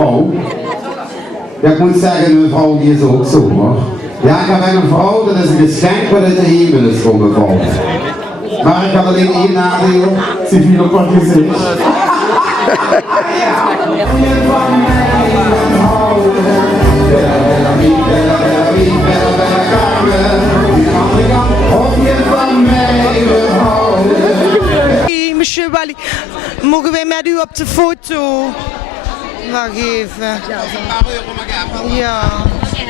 vrouw. Ja, ik moet zeggen, mijn vrouw die is ook zo hoor. Ja, ik heb een vrouw, dat is een geschenk wat uit de hemel is voor mijn vrouw. Maar ik had alleen één nadeel, ze viel op wat gezicht. Hey, monsieur Wally, mogen wij met u op de foto? Wacht even. Ja.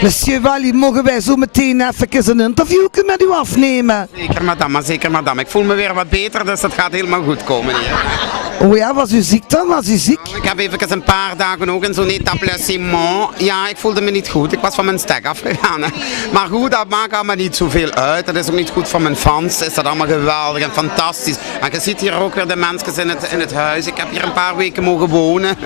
Monsieur Wally, mogen wij zo meteen even een interview met u afnemen? Zeker madame. Ik voel me weer wat beter, dus dat gaat helemaal goed komen hier. Oh ja, was u ziek dan? Was u ziek? Ik heb even een paar dagen ook in zo'n etablissement. Ja, ik voelde me niet goed. Ik was van mijn stek afgegaan. Hè. Maar goed, dat maakt allemaal niet zoveel uit. Dat is ook niet goed voor mijn fans. Is dat allemaal geweldig en fantastisch. En je ziet hier ook weer de mensen in het huis. Ik heb hier een paar weken mogen wonen.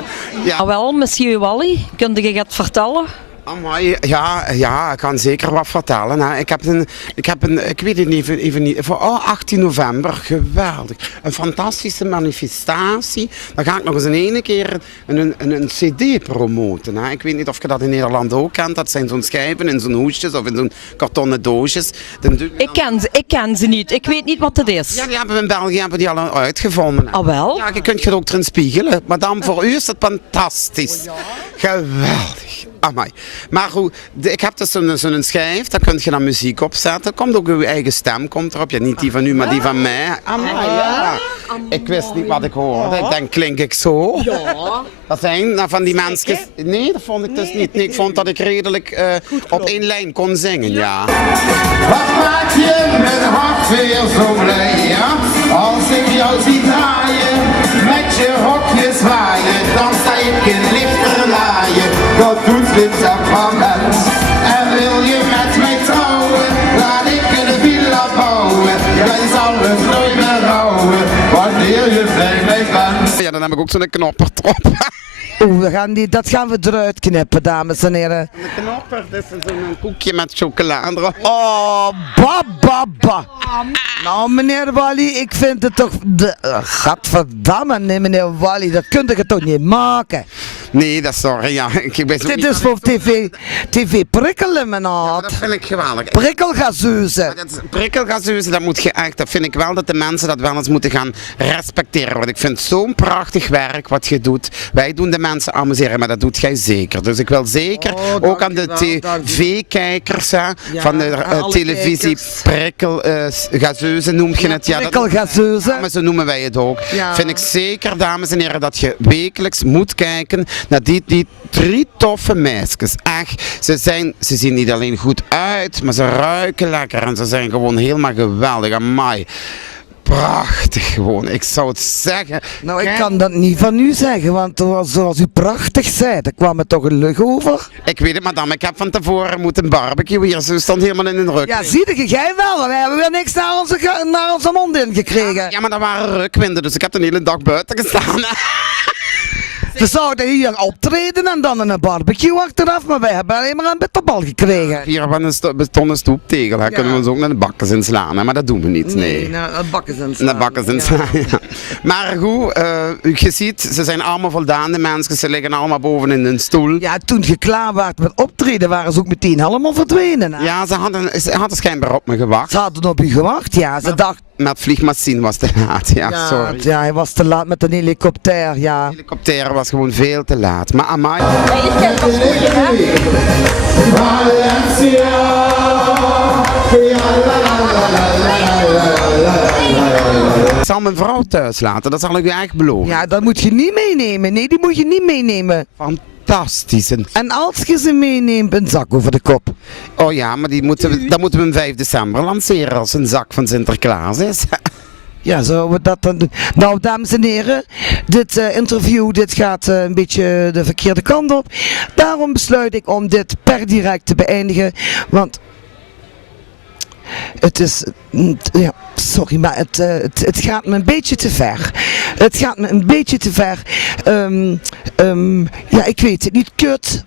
Ja. Ah, wel, monsieur Wally, kunt je het vertellen? Amai, ja, ik kan zeker wat vertellen. Hè. Ik weet het even niet, voor 18 november, geweldig. Een fantastische manifestatie. Dan ga ik nog eens in ene keer een cd promoten. Hè. Ik weet niet of je dat in Nederland ook kent. Dat zijn zo'n schijven in zo'n hoesjes of in zo'n kartonnen doosjes. Ik ken ze niet, ik weet niet wat het is. Ja, die hebben we in België al uitgevonden. Ah wel? Ja, je kunt je ook erin spiegelen. Madame, voor u is dat fantastisch. Geweldig. Amai. Maar goed, ik heb dus zo'n schijf, daar kun je dan muziek op zetten. Komt ook uw eigen stem komt erop. Ja, niet die van u, maar die van mij. Amai, ja. Ik wist niet wat ik hoorde. Ik denk, klink ik zo? Ja. Dat zijn van die mensen... Nee, dat vond ik dus niet. Nee, ik vond dat ik redelijk op één lijn kon zingen, ja. Wat maak je met hart weer zo blij, ja? Als ik jou zie draaien, met je hokjes zwaaien, dan sta ik in lichterlaaien. Dat doet dit temperament. En wil je met mij trouwen, laat ik een villa bouwen. Jij zal het nooit meer rouwen, wanneer je bij mij bent. Ja, dan heb ik ook zo'n knopper erop. Oeh, dat gaan we eruit knippen, dames en heren. De knopper, dat is zo'n koekje met chocolade. Oh, ba. Nou, meneer Wally, ik vind het toch... Gadverdamme, nee, meneer Wally, dat kun je toch niet maken? Nee, dat is sorry, ja. Dit is voor tv prikkelen, mijn hart. Dat vind ik geweldig. Prikkelgazeuze. Prikkelgazeuze, dat moet je echt, dat vind ik wel dat de mensen dat wel eens moeten gaan respecteren. Want ik vind zo'n prachtig werk wat je doet. Wij doen de mensen amuseren, maar dat doet jij zeker. Dus ik wil zeker, ook aan de tv-kijkers van de televisie, prikkelgazeuze noem je het. Ja, Prikkelgazeuze. Zo noemen wij het ook. Ja. Vind ik zeker, dames en heren, dat je wekelijks moet kijken naar die drie toffe meisjes. Echt, ze zien niet alleen goed uit, maar ze ruiken lekker en ze zijn gewoon helemaal geweldig. Amai. Prachtig gewoon, ik zou het zeggen. Nou, ik kan dat niet van u zeggen, want zoals u prachtig zei, daar kwam het toch een lug over? Ik weet het, madame, ik heb van tevoren moeten barbecue hier, ze stond helemaal in een ruk. Ja, zie je, jij wel, we hebben weer niks naar onze mond ingekregen. Ja, maar er waren rukwinden, dus ik heb de hele dag buiten gestaan. We zouden hier optreden en dan een barbecue achteraf, maar wij hebben alleen maar een bitterbal gekregen. Hier van een betonnen stoeptegel, daar kunnen we ons ook naar de bakkers inslaan, hè? Maar dat doen we niet, nee. Naar de bakkers inslaan. Ja. Maar goed, je ziet, ze zijn allemaal voldaande mensen, ze liggen allemaal boven in een stoel. Ja, toen je klaar was met optreden, waren ze ook meteen allemaal verdwenen. Hè? Ja, ze hadden schijnbaar op me gewacht. Ze hadden op u gewacht, ja. Ze dachten... Met vliegmachine was te laat, ja, sorry. Ja, hij was te laat met een helikopter, ja. De helikopter was gewoon veel te laat, maar amai. Ik zal mijn vrouw thuis laten, dat zal ik u echt beloven. Ja, dat moet je niet meenemen, nee, die moet je niet meenemen. Fantastisch. En als je ze meeneemt, een zak over de kop. Oh ja, maar dat moeten we hem 5 december lanceren als een zak van Sinterklaas is. Ja, zullen we dat dan doen? Nou, dames en heren, dit interview gaat een beetje de verkeerde kant op. Daarom besluit ik om dit per direct te beëindigen, want het is, ja, sorry, maar het gaat me een beetje te ver. Het gaat me een beetje te ver. Ja, ik weet het niet, kut.